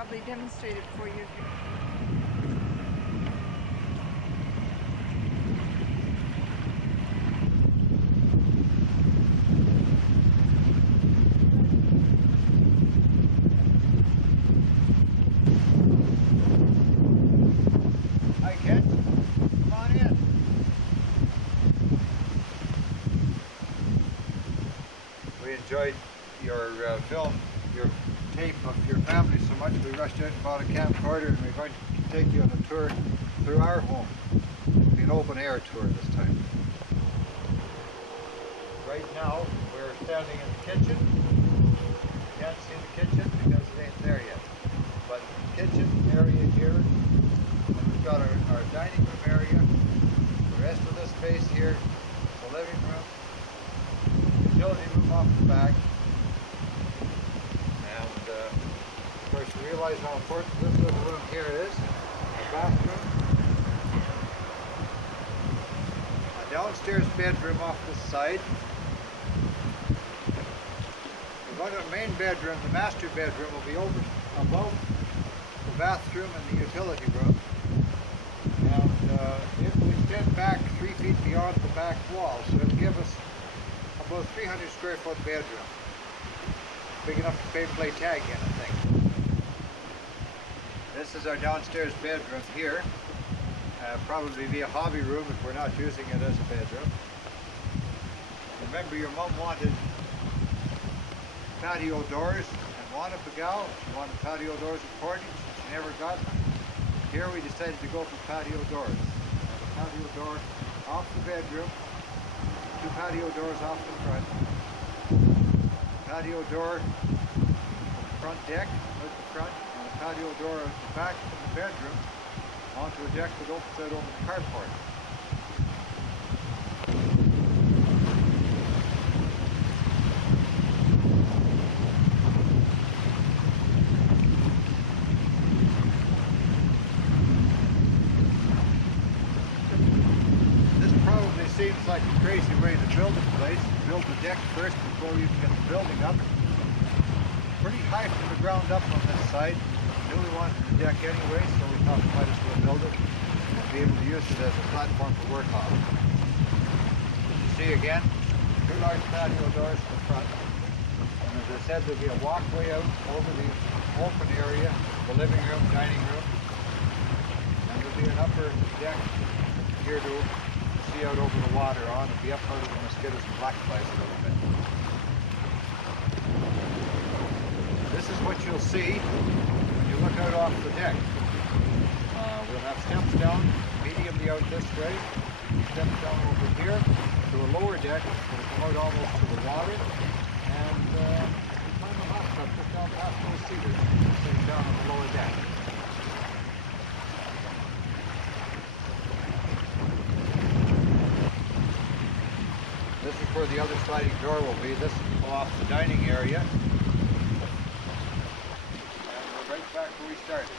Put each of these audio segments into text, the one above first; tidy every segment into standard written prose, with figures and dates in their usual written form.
probably demonstrate it for you. Hi kids, come on in. We enjoyed your film, your tape of your family so much we rushed out and bought a camcorder, and we're going to take you on a tour through our home. It'll be an open air tour this time. Right now we're standing in the kitchen. You can't see the kitchen because it ain't there yet. But kitchen area here, and we've got our dining room area. The rest of this space here is the living room, utility room off the back. And of course you realize how important this little room here is. A bathroom. A downstairs bedroom off this side. We're going to the main bedroom. The master bedroom will be over above the bathroom and the utility room. And it will extend back 3 feet beyond the back wall, so it'll give us about 300 square foot bedroom. Big enough to play tag in, I think. This is our downstairs bedroom here. Probably be a hobby room if we're not using it as a bedroom. Remember, your mom wanted patio doors and Wanapagao. She wanted patio doors at Portage, and she never got them. Here we decided to go for patio doors. A patio door off the bedroom, 2 patio doors off the front, patio door on the front deck out the front, and a patio door at the back from the bedroom onto a deck that opens out over the carport. Seems like a crazy way to build a place. Build the deck first before you get the building up. Pretty high from the ground up on this side. Knew we wanted the deck anyway, so we thought we might as well build it and be able to use it as a platform for work on. You see again, 2 large patio doors to the front. And as I said, there'll be a walkway out over the open area, the living room, dining room. And there'll be an upper deck here to see out over the water on and be up out of the mosquitoes and blackflies a little bit. This is what you'll see when you look out off the deck. We'll have steps down immediately out this way, steps down over here to a lower deck that'll come out almost to the water, and we find a hot tub just down past those cedars, sitting down on the lower deck. This is where the other sliding door will be. This will pull off the dining area. And we're right back where we started.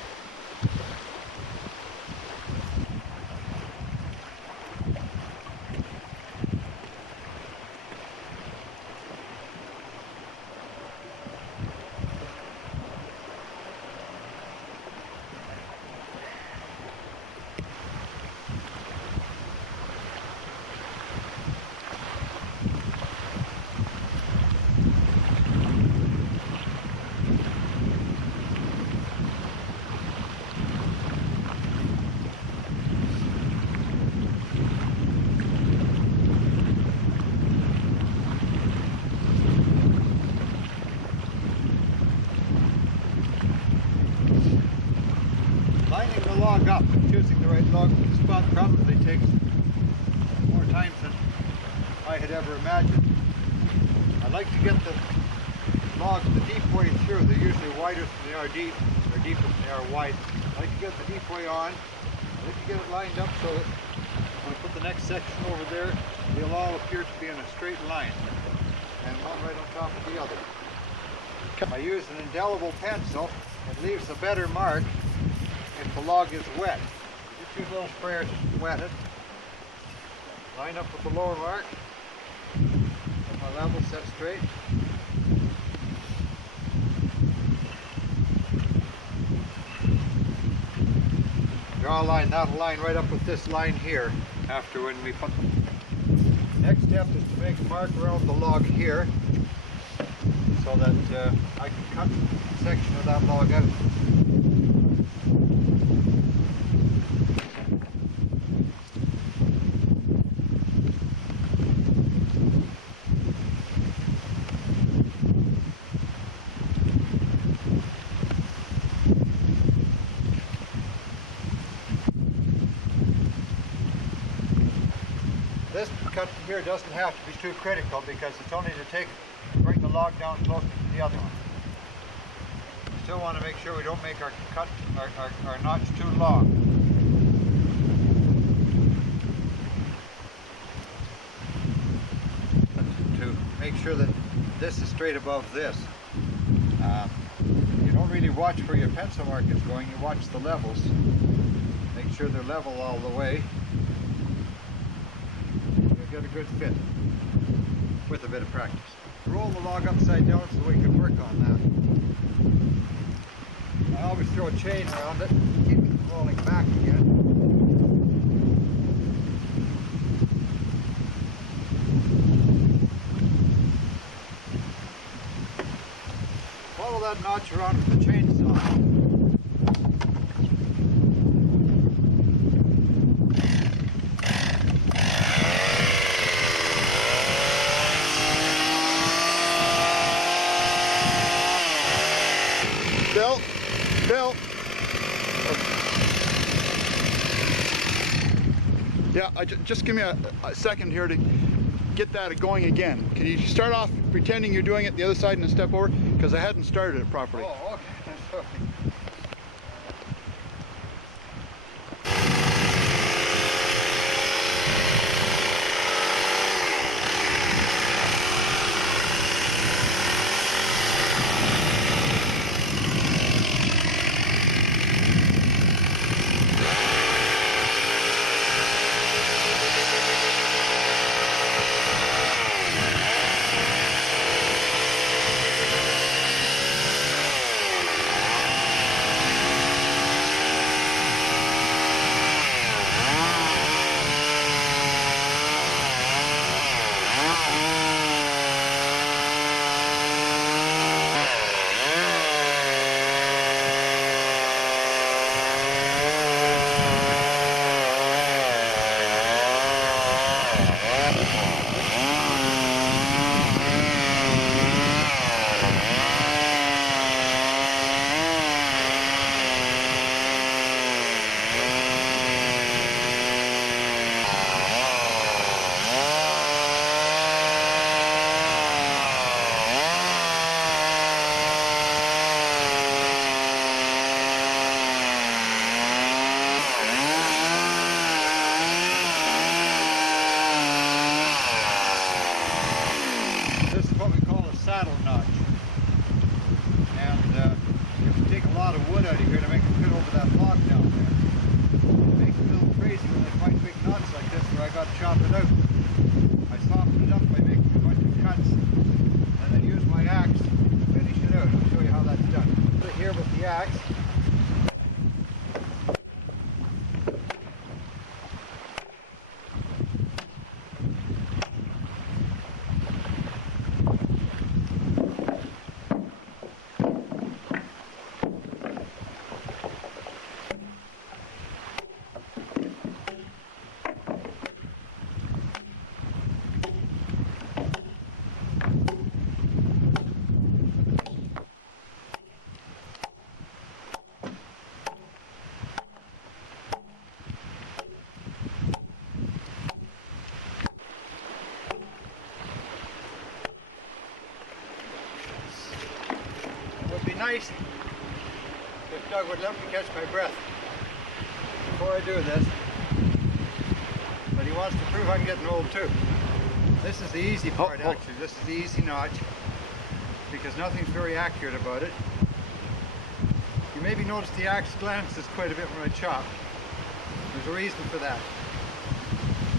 Lining the log up and choosing the right log spot probably takes more time than I had ever imagined. I like to get the logs the deep way through. They're usually wider than they are deep, or deeper than they are wide. I like to get the deep way on. I like to get it lined up so that when I put the next section over there, they'll all appear to be in a straight line, and one right on top of the other. I use an indelible pencil. It leaves a better mark if the log is wet. Get 2 little sprayers to wet it. Line up with the lower mark. Get my level set straight. Draw a line, that'll line right up with this line here after when we put them. Next step is to make a mark around the log here so that I can cut a section of that log out. This cut here doesn't have to be too critical because it's only to bring the log down closer to the other one. We still want to make sure we don't make our notch too long. To make sure that this is straight above this. You don't really watch where your pencil mark is going, you watch the levels. Make sure they're level all the way. Get a good fit with a bit of practice. Roll the log upside down so we can work on that. I always throw a chain around it, keep it from rolling back again. Follow that notch around with the chainsaw. Bill. Yeah, just give me a second here to get that going again. Can you start off pretending you're doing it the other side and then step over? Because I hadn't started it properly. Oh, okay. Sorry. Saddle notch, and you have to take a lot of wood out of here to make it fit over that log down there. It makes it a little crazy when I find big knots like this where I got to chop it out. I soften it up by making a bunch of cuts and then use my axe to finish it out. I'll show you how that's done. Put it here with the axe. Nice if Doug would let me catch my breath before I do this, but he wants to prove I'm getting old too. This is the easy part actually. This is the easy notch because nothing's very accurate about it. You maybe notice the axe glances quite a bit when I chop. There's a reason for that.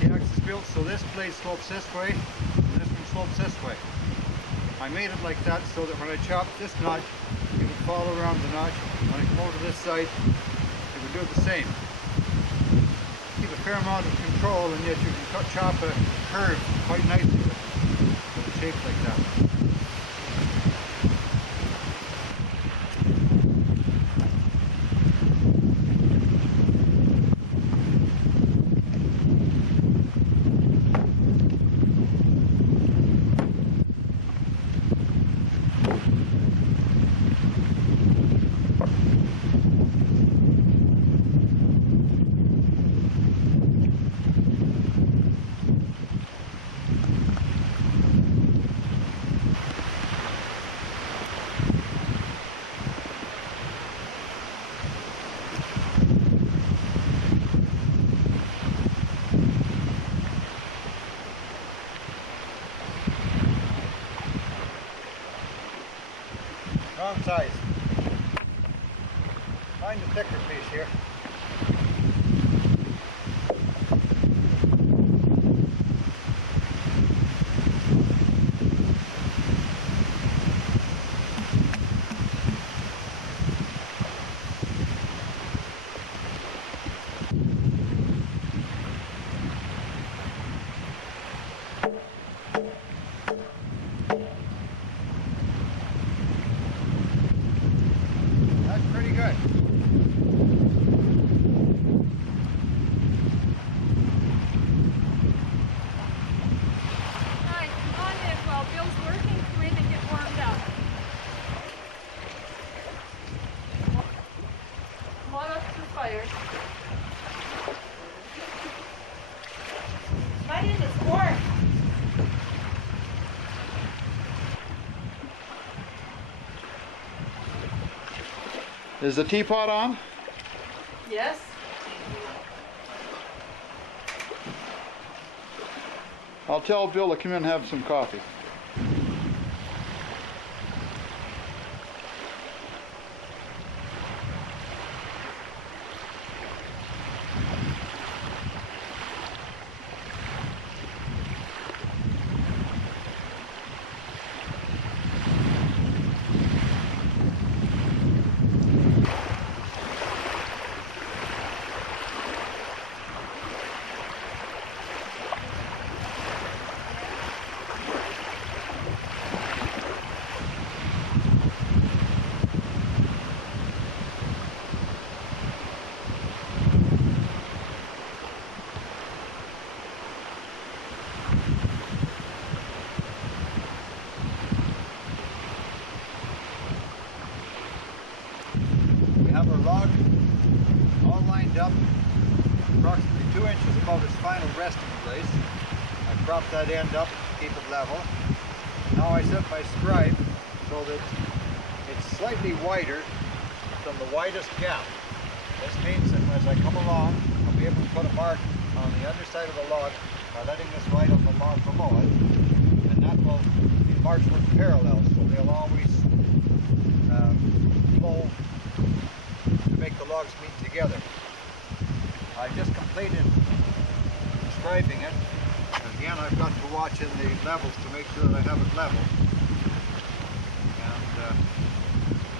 The axe is built so this blade slopes this way and this one slopes this way. I made it like that so that when I chop this notch, it would fall around the notch. When I come over to this side, it would do the same. keep a fair amount of control, and yet you can chop a curve quite nicely with a shape like that. Wrong size. Find a thicker piece here. That's pretty good. Hi, come on in while Bill's working. Come in and get warmed up. Come on up to the fire. My name is warm. Is the teapot on? Yes. I'll tell Bill to come in and have some coffee. We have our log all lined up, approximately 2 inches above its final resting place. I prop that end up to keep it level. Now I set my scribe so that it's slightly wider than the widest gap. This means that as I come along, I'll be able to put a mark on the underside of the log by letting this ride on the log below it, and that will be marks with parallels, so they'll always flow to make the logs meet together. I just completed scribing it. Again, I've got to watch in the levels to make sure that I have it level. And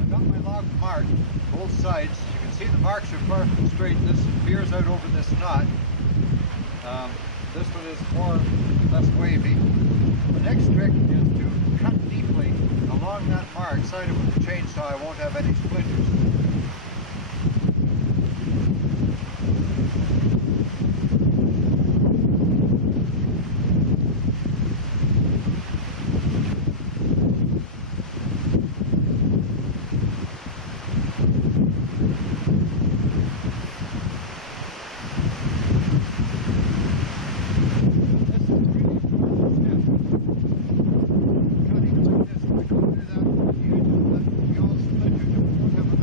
I've got my log marked, both sides. You can see the marks are perfect straight. This veers out over this knot. This one is more or less wavy. The next trick is to cut deeply along that mark, side it with the chainsaw. I won't have any splinters. Cutting like this, if I don't do that, the edges will be all splintered and we won't have a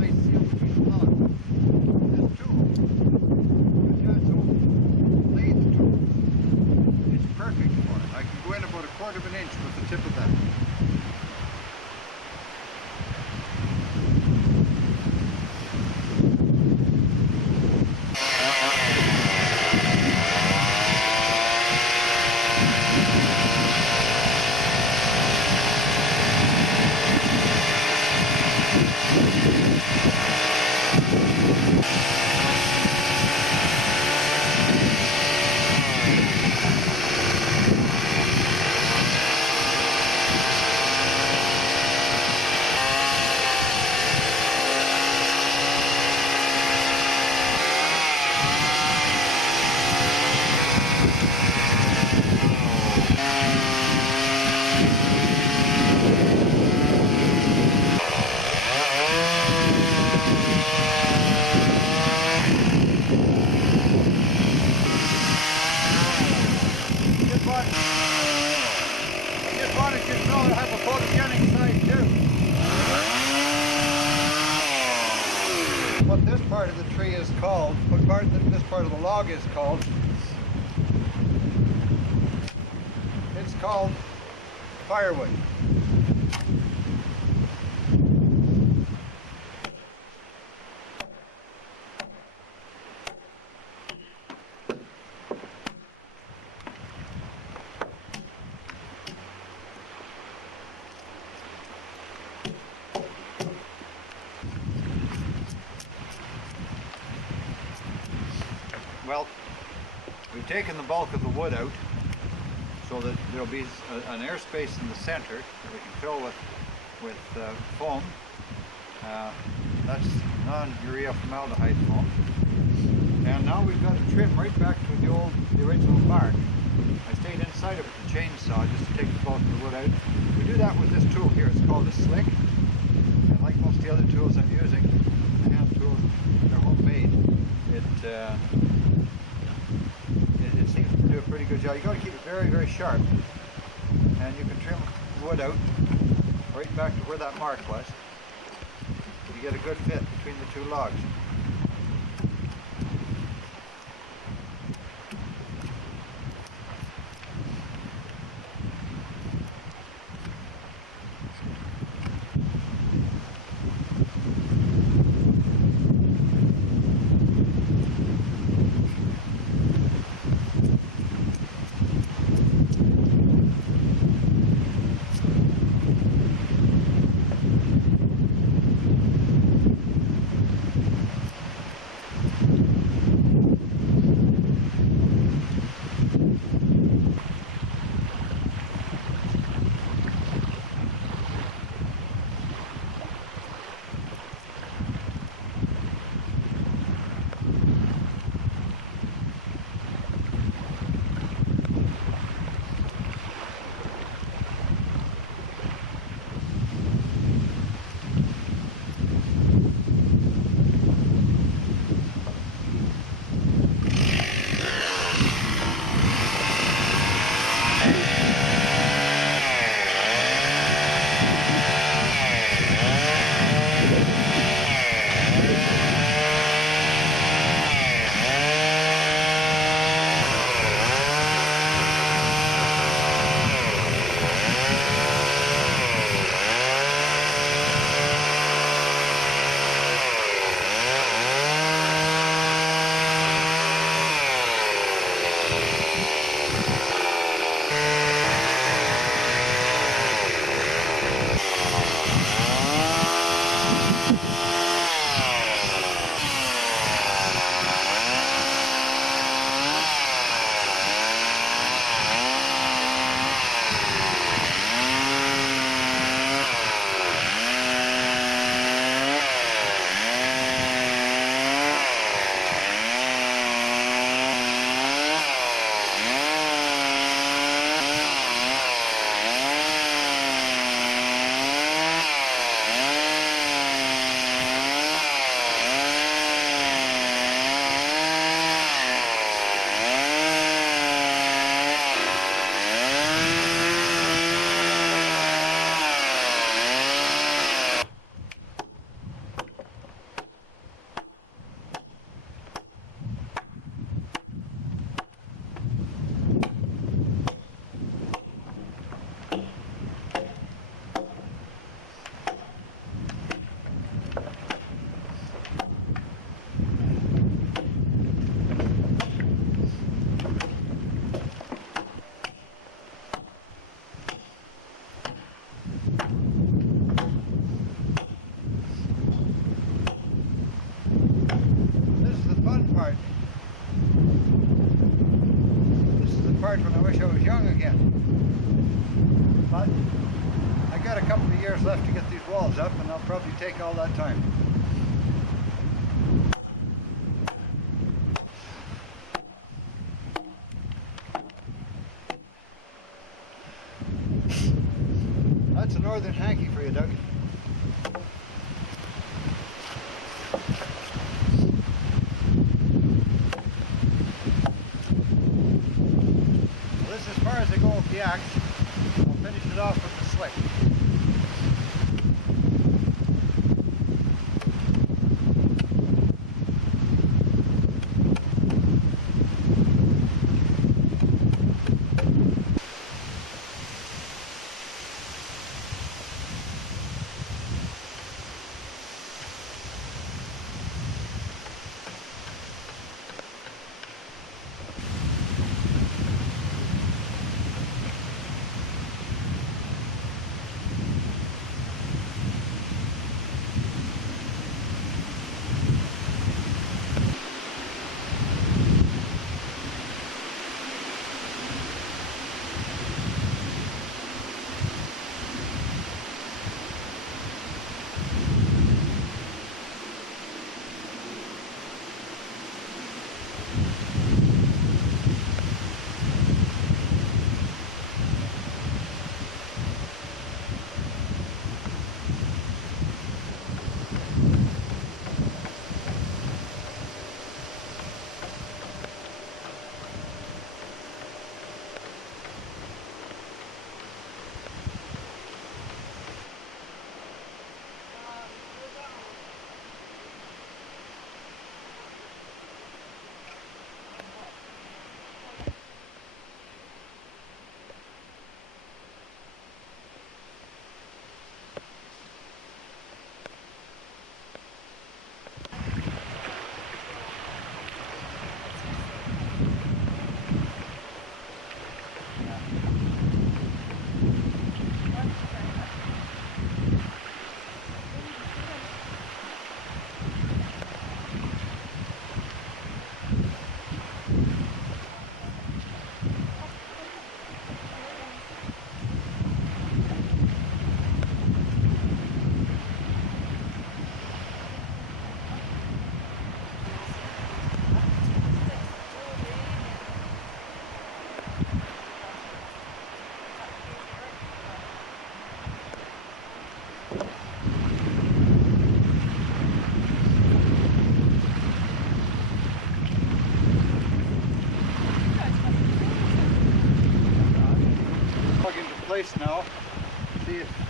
part of the tree is called, what part of this part of the log is called. It's called firewood. Well, we've taken the bulk of the wood out so that there'll be an airspace in the center that we can fill with foam. That's non-urea formaldehyde foam. And now we've got a trim right back to the original bark. I stayed inside of it with a chainsaw just to take the bulk of the wood out. We do that with this tool here. It's called a slick. And like most of the other tools I'm using, the hand tools, they're homemade. It seems to do a pretty good job. You got to keep it very, very sharp, and you can trim the wood out right back to where that mark was. You get a good fit between the two logs. When I wish I was young again. But I got a couple of years left to get these walls up, and I'll probably take all that time. That's a northern hanky for you, Doug. As far as I go with the axe, I'll finish it off with the slick.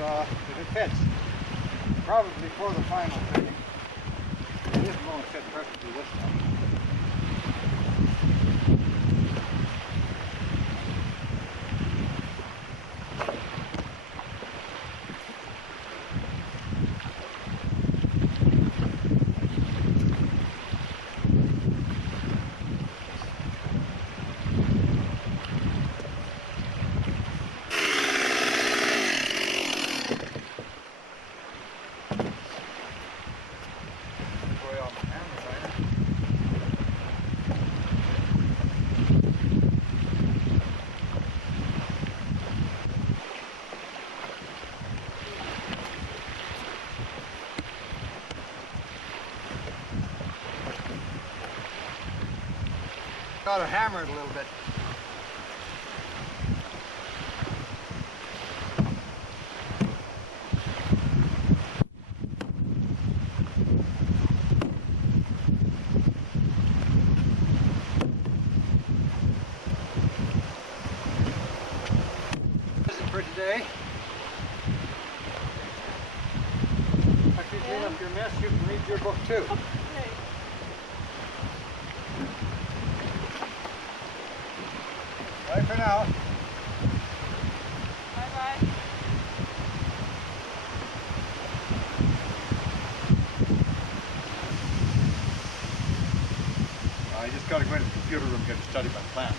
if it fits. Probably for the final fitting. It isn't going to fit perfectly this time. Got to hammer it a little bit. That's it for today. After you clean up your mess, you can read your book too. Okay. Bye for now. Bye-bye. I just got to go into the computer room and get a study my plans.